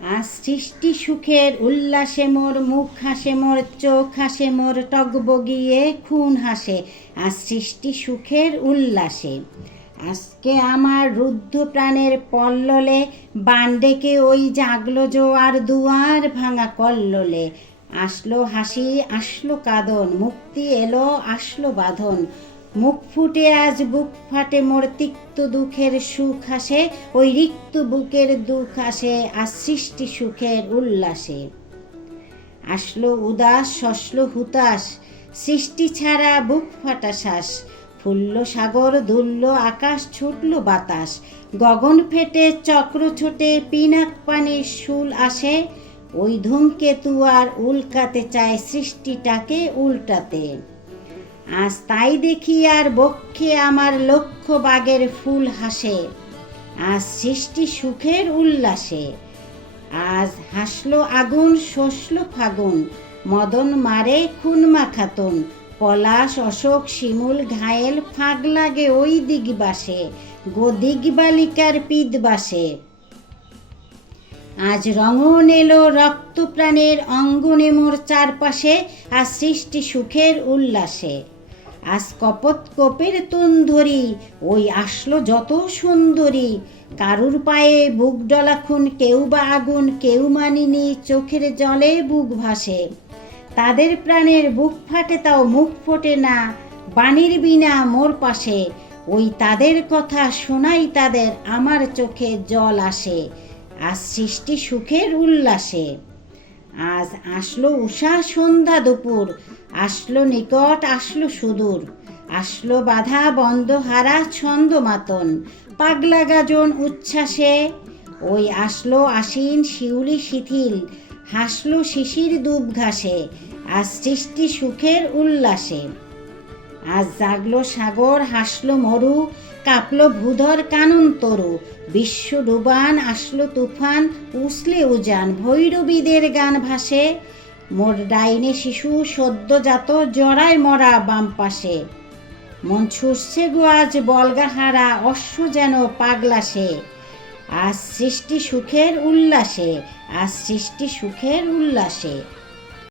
আজ সৃষ্টি সুখের উল্লাসে মোর মুখ হাসে, মোর চোখ হাসে, মোর টগবগিয়ে খুন হাসে। আজ সৃষ্টি সুখের উল্লাসে। আজকে আমার রুদ্ধ প্রাণের পল্ললে বান ডেকে ওই জাগলো জোয়ার দুয়ার ভাঙা কল্লোলে। আসলো হাসি আসলো কাঁদন, মুক্তি এলো আসলো বাঁধন। মুখ ফুটে আজ বুক ফাটে, মোর তিক্ত দুঃখের সুখ আসে, ওই রিক্ত বুকের দুঃখ আসে আজ সৃষ্টি সুখের উল্লাসে। আসলো উদাস শসলো হুতাশ, সৃষ্টি ছাড়া বুক ফাটা শ্বাস। ফুলল সাগর দুলল আকাশ, ছুটল বাতাস, গগন ফেটে চক্র ছোটে, পিনাক পানির শুল আসে। ওই ধূমকেতু আর উল্কাতে চায় সৃষ্টিটাকে উল্টাতে। আজ তাই দেখি আর বক্ষে আমার লক্ষ বাগের ফুল হাসে। আজ সৃষ্টি সুখের উল্লাসে। আজ হাসলো আগুন শসলো ফাগুন, মদন মারে খুনমা খাতুন। পলাশ অশোক শিমুল ঘায়েল ফাঁক লাগে ওই দিগবাসে, গো দিগবালিকার পিদবাসে। আজ রঙন এলো রক্ত প্রাণের অঙ্গনে মোর চারপাশে, আজ সৃষ্টি সুখের উল্লাসে। আজ কপত কোপের তুন্ধরি, ওই আসলো যত সুন্দরী। কারুর পায়ে বুক ডলা খুন, কেউ বা আগুন কেউ মানিনি, চোখের জলে বুক ভাসে। তাদের প্রাণের বুক ফাটে তাও মুখ ফোটে না, বাণীর বিনা মোর পাশে। ওই তাদের কথা শোনাই তাদের, আমার চোখে জল আসে। আজ সৃষ্টি সুখের উল্লাসে। আজ আসলো উষা সন্ধ্যা দুপুর, আসলো নিকট আসলো সুদূর। আসলো বাধা বন্ধ হারা ছন্দ মাতন, পাগলা গাজন উচ্ছ্বাসে। ওই আসলো আশ্বিন শিউলি শিথিল, হাসলো শিশির দুব ঘাসে। আজ সৃষ্টি সুখের উল্লাসে। আজ জাগলো সাগর হাসলো মরু, কাঁপলো ভূধর কানন তরু। বিশ্ব ডুবান আসলো তুফান, উসলে উজান ভৈরবীদের গান ভাসে। মোর ডাইনে শিশু সদ্যজাত জরায় মরা বাম পাশে। মন ছুটছে গো আজ বলগা হারা, অশ্ব যেন পাগলাসে। আজ সৃষ্টি সুখের উল্লাসে। আজ সৃষ্টি সুখের উল্লাসে।